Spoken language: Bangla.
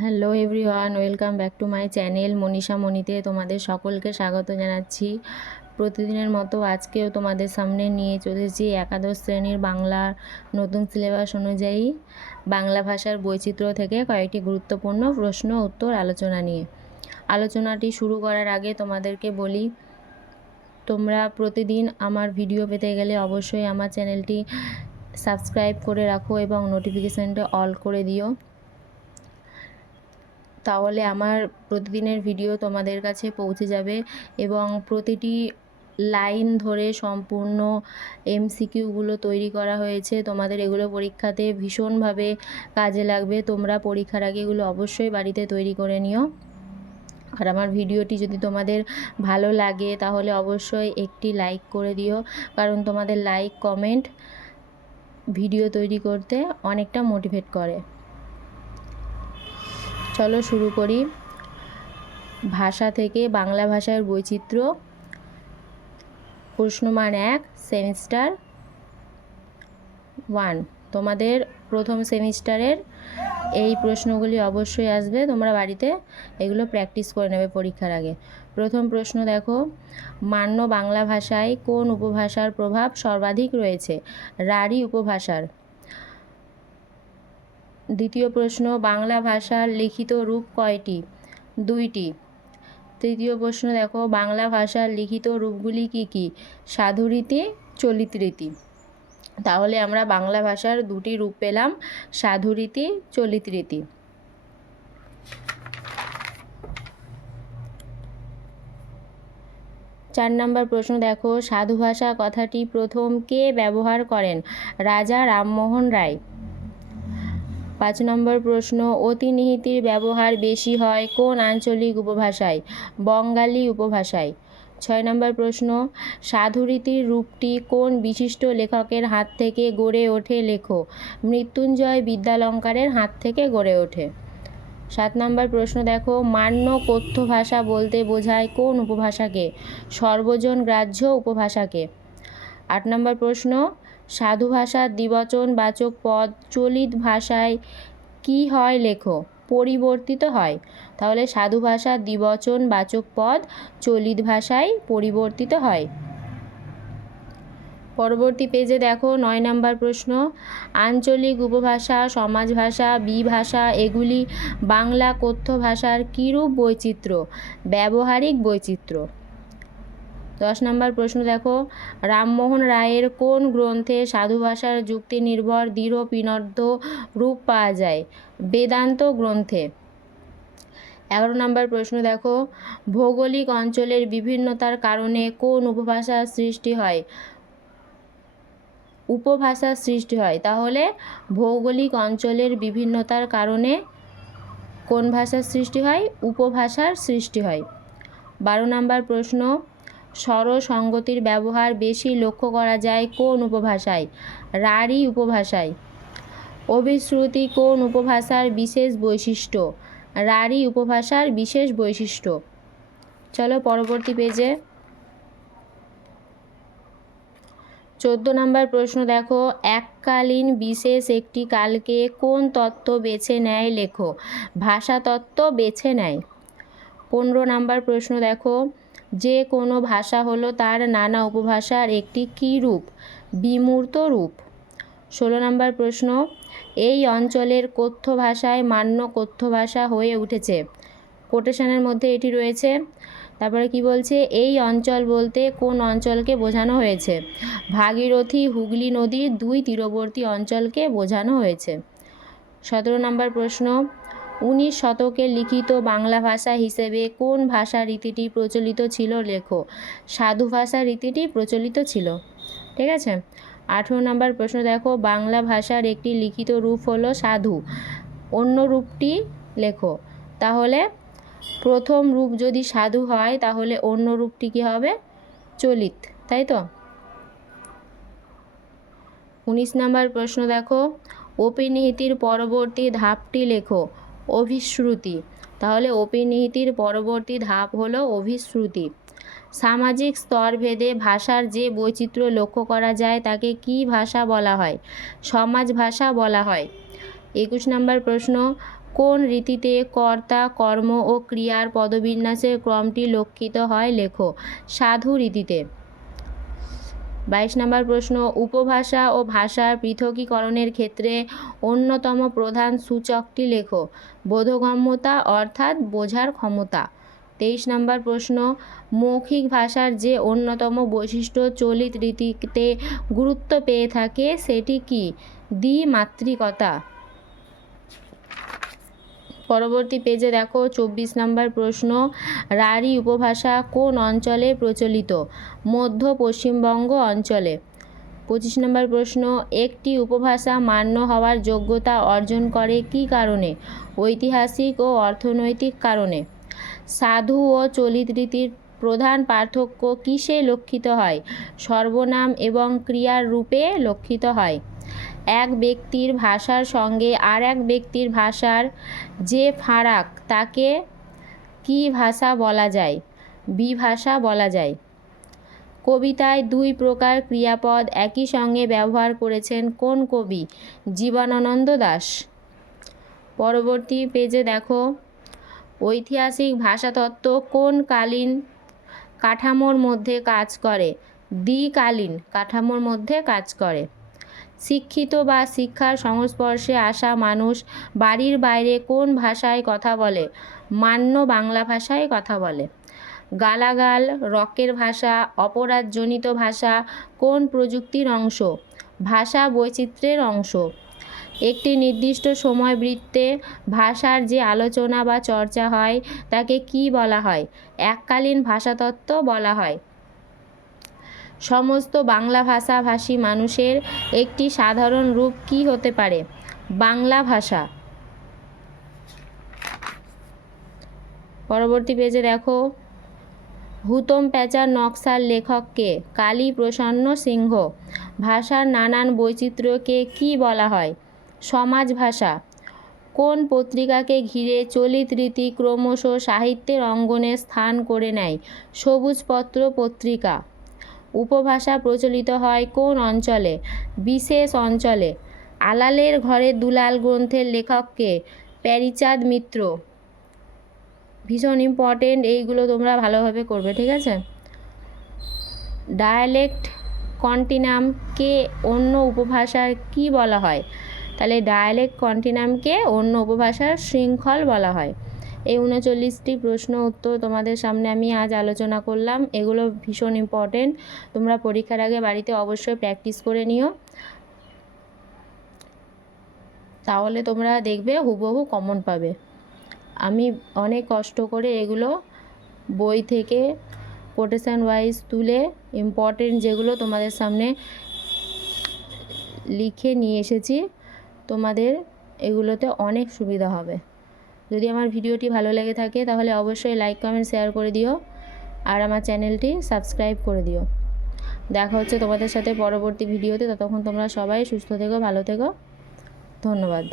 Hello everyone, welcome back to my channel Manisha মণিতে তোমাদের সকলকে স্বাগত জানাচ্ছি। প্রতিদিনের মতো আজকেও তোমাদের সামনে নিয়ে চলেছি একাদশ শ্রেণির বাংলার নতুন সিলেবাস অনুযায়ী বাংলা ভাষার বৈচিত্র্য থেকে কয়েকটি গুরুত্বপূর্ণ প্রশ্ন, উত্তর, আলোচনা নিয়ে। আলোচনাটি শুরু করার আগে তোমাদেরকে বলি, তোমরা প্রতিদিন আমার ভিডিও পেতে গেলে অবশ্যই আমার চ্যানেলটি সাবস্ক্রাইব করে রাখো এবং নোটিফিকেশানটা অল করে দিও। তাহলে আমার প্রতিদিনের ভিডিও তোমাদের কাছে পৌঁছে যাবে এবং প্রতিটি লাইন ধরে সম্পূর্ণ এমসিকিউগুলো তৈরি করা হয়েছে। তোমাদের এগুলো পরীক্ষাতে ভীষণভাবে কাজে লাগবে। তোমরা পরীক্ষার আগে এগুলো অবশ্যই বাড়িতে তৈরি করে নিও। আর আমার ভিডিওটি যদি তোমাদের ভালো লাগে, তাহলে অবশ্যই একটি লাইক করে দিও। কারণ তোমাদের লাইক কমেন্ট ভিডিও তৈরি করতে অনেকটা মোটিভেট করে। চলো শুরু করি। ভাষা থেকে বাংলা ভাষার বৈচিত্র্য। প্রশ্নমান এক, সেমিস্টার ওয়ান। তোমাদের প্রথম সেমিস্টারের এই প্রশ্নগুলি অবশ্যই আসবে, তোমরা বাড়িতে এগুলো প্র্যাকটিস করে নেবে পরীক্ষার আগে। প্রথম প্রশ্ন দেখো, মান্য বাংলা ভাষায় কোন উপভাষার প্রভাব সর্বাধিক রয়েছে? রাঢ়ী উপভাষার। দ্বিতীয় প্রশ্ন, বাংলা ভাষার লিখিত রূপ কয়টি? দুইটি। তৃতীয় প্রশ্ন, দেখো, বাংলা ভাষার লিখিত রূপগুলি কি কি? সাধুরীতি চলিত রীতি তাহলে আমরা বাংলা ভাষার দুটি রূপ পেলাম, সাধুরীতি চলিত রীতি চার নম্বর প্রশ্ন, দেখো, সাধু ভাষা কথাটি প্রথম কে ব্যবহার করেন? রাজা রামমোহন রায়। পাঁচ নম্বর প্রশ্ন, অতিনিহিতির ব্যবহার বেশি হয় কোন আঞ্চলিক উপভাষায়? বঙ্গালী উপভাষায়। ছয় নম্বর প্রশ্ন, সাধুরীতির রূপটি কোন বিশিষ্ট লেখকের হাত থেকে গড়ে ওঠে লেখো? মৃত্যুঞ্জয় বিদ্যালঙ্কারের হাত থেকে গড়ে ওঠে। সাত নম্বর প্রশ্ন দেখো, মান্য কথ্য ভাষা বলতে বোঝায় কোন উপভাষাকে? সর্বজন গ্রাহ্য উপভাষাকে। আট নম্বর প্রশ্ন সাধু ভাষার দ্বিবচন বাচক পদ, চলিত ভাষায় কি হয় লেখো? পরিবর্তিত হয়। তাহলে সাধু ভাষার দ্বিবচন বাচক পদ, চলিত ভাষায় পরিবর্তিত হয়। পরবর্তী পেজে দেখো নয় নম্বর প্রশ্ন। আঞ্চলিক উপভাষা, সমাজ ভাষা বিভাষা এগুলি বাংলা কথ্য ভাষার কীরূপ বৈচিত্র্য? ব্যবহারিক বৈচিত্র্য। দশ নম্বর প্রশ্ন দেখো, রামমোহন রায়ের কোন গ্রন্থে সাধু ভাষার যুক্তি নির্ভর দৃঢ় পিনর্ধ রূপ পাওয়া যায়? বেদান্ত গ্রন্থে। এগারো নম্বর প্রশ্ন দেখো, ভৌগোলিক অঞ্চলের বিভিন্নতার কারণে কোন উপভাষার সৃষ্টি হয়? উপভাষার সৃষ্টি হয়। তাহলে ভৌগোলিক অঞ্চলের বিভিন্নতার কারণে কোন ভাষার সৃষ্টি হয়? উপভাষার সৃষ্টি হয়। বারো নম্বর প্রশ্ন স্বর সঙ্গতির ব্যবহার বেশি লক্ষ্য করা যায় কোন উপভাষায়? রাঢ়ী উপভাষায়। অভিশ্রুতি কোন উপভাষার বিশেষ বৈশিষ্ট্য? রাঢ়ী উপভাষার বিশেষ বৈশিষ্ট্য। চলো পরবর্তী পেজে। চোদ্দ নম্বর প্রশ্ন দেখো, এককালীন বিশেষ একটি কালকে কোন তত্ত্ব বেছে নেয় লেখো? ভাষা তত্ত্ব বেছে নেয়। পনেরো নম্বর প্রশ্ন দেখো যে কোনো ভাষা হলো তার নানা উপভাষার একটি কী রূপ? বিমূর্ত রূপ। ষোলো নম্বর প্রশ্ন, এই অঞ্চলের কথ্য ভাষায় মান্য কথ্য ভাষা হয়ে উঠেছে। কোটেশনের মধ্যে এটি রয়েছে। তারপরে কি বলছে? এই অঞ্চল বলতে কোন অঞ্চলকে বোঝানো হয়েছে? ভাগীরথী হুগলি নদীর দুই তীরবর্তী অঞ্চলকে বোঝানো হয়েছে। সতেরো নম্বর প্রশ্ন উনিশ শতকে লিখিত বাংলা ভাষা হিসেবে কোন ভাষা রীতিটি প্রচলিত ছিল? লেখো। সাধু ভাষা রীতিটি প্রচলিত ছিল। ঠিক আছে? আঠেরো নম্বর প্রশ্ন দেখো। বাংলা ভাষার একটি লিখিত রূপ হলো সাধু। অন্য রূপটি লেখো। তাহলে প্রথম রূপ যদি সাধু হয়, তাহলে অন্য রূপটি কী হবে? চলিত। তাই তো? উনিশ নম্বর প্রশ্ন দেখো। অপিনিহিতির পরবর্তী ধাপটি লেখো। অভিশ্রুতি। তাহলে অপিনিহিতির পরবর্তী ধাপ হলো অভিশ্রুতি। সামাজিক স্তরভেদে ভাষার যে বৈচিত্র্য লক্ষ্য করা যায় তাকে কী ভাষা বলা হয়? সমাজ ভাষা বলা হয়। একুশ নম্বর প্রশ্ন, কোন রীতিতে কর্তা, কর্ম ও ক্রিয়ার পদবিন্যাসের ক্রমটি লক্ষিত হয় লেখো। সাধু রীতিতে। বাইশ নম্বর প্রশ্ন, উপভাষা ও ভাষার পৃথকীকরণের ক্ষেত্রে অন্যতম প্রধান সূচকটি লেখো। বোধগম্যতা অর্থাৎ বোঝার ক্ষমতা। তেইশ নম্বর প্রশ্ন, মৌখিক ভাষার যে অন্যতম বৈশিষ্ট্য চলিত রীতিতে গুরুত্ব পেয়ে থাকে সেটি কি? দ্বিমাত্রিকতা। পরবর্তী পেজে দেখো, চব্বিশ নম্বর প্রশ্ন, রাঢ়ী উপভাষা কোন অঞ্চলে প্রচলিত? মধ্য, পশ্চিমবঙ্গ অঞ্চলে। পঁচিশ নম্বর প্রশ্ন, একটি উপভাষা মান্য হওয়ার যোগ্যতা অর্জন করে কি কারণে? ঐতিহাসিক ও অর্থনৈতিক কারণে। সাধু ও চলিত রীতির প্রধান পার্থক্য কিসে লক্ষিত হয়? সর্বনাম এবং ক্রিয়ার রূপে লক্ষিত হয়। এক ব্যক্তির ভাষার সঙ্গে আর এক ব্যক্তির ভাষার যে ফারাক, তাকে কী ভাষা বলা যায়? বিভাষা বলা যায়। কবিতায় দুই প্রকার ক্রিয়াপদ একই সঙ্গে ব্যবহার করেছেন কোন কবি? জীবনানন্দ দাশ পরবর্তী পেজে দেখো। ঐতিহাসিক ভাষাতত্ত্ব কোন কালীন কাঠামোর মধ্যে কাজ করে। দ্বিকালীন কাঠামোর মধ্যে কাজ করে। শিক্ষিত বা শিক্ষার সংস্পর্শে আসা মানুষ বাড়ির বাইরে কোন ভাষায় কথা বলে? মান্য বাংলা ভাষায় কথা বলে। গালাগাল, রকের ভাষা, অপরাধজনিত ভাষা কোন প্রযুক্তির অংশ? ভাষা বৈচিত্র্যের অংশ। একটি নির্দিষ্ট সময় বৃত্তে ভাষার যে আলোচনা বা চর্চা হয়, তাকে কি বলা হয়? এককালীন ভাষাতত্ত্ব বলা হয়। সমস্ত বাংলা ভাষাভাষী মানুষের একটি সাধারণ রূপ কি হতে পারে? বাংলা ভাষা। পরবর্তী পেজে দেখো। হুতম প্যাঁচার নকশার লেখককে কালী প্রসন্ন সিংহ। ভাষার নানান বৈচিত্র্যকে কি বলা হয়? সমাজ ভাষা কোন পত্রিকাকে ঘিরে চলিত রীতি ক্রমশ সাহিত্যের অঙ্গনে স্থান করে নেয়? সবুজপত্র পত্রিকা। উপভাষা প্রচলিত হয় কোন অঞ্চলে? বিশেষ অঞ্চলে। আলালের ঘরে দুলাল গ্রন্থের লেখককে প্যারিচাঁদ মিত্র। ভীষণ ইম্পর্টেন্ট এইগুলো তোমরা ভালোভাবে করবে, ঠিক আছে? ডায়ালেক্ট কন্টিনামকে অন্য উপভাষার কি বলা হয়? তাহলে ডায়ালেক্ট কন্টিনামকে অন্য উপভাষার শৃঙ্খল বলা হয়। এই উনচল্লিশটি প্রশ্ন উত্তর তোমাদের সামনে আমি আজ আলোচনা করলাম। এগুলো ভীষণ ইম্পর্টেন্ট তোমরা পরীক্ষার আগে বাড়িতে অবশ্যই প্র্যাকটিস করে নিও। তাহলে তোমরা দেখবে হুবহু কমন পাবে। আমি অনেক কষ্ট করে এগুলো বই থেকে কোটেশন ওয়াইজ তুলে ইম্পর্টেন্ট যেগুলো তোমাদের সামনে লিখে নিয়ে এসেছি। তোমাদের এগুলোতে অনেক সুবিধা হবে। যদি আমার ভিডিওটি ভালো লেগে থাকে, তাহলে অবশ্যই লাইক কমেন্ট শেয়ার করে দিও আর আমার চ্যানেলটি সাবস্ক্রাইব করে দিও। দেখা হচ্ছে তোমাদের সাথে পরবর্তী ভিডিওতে। ততক্ষণ তোমরা সবাই সুস্থ থেকো, ভালো থেকো। ধন্যবাদ।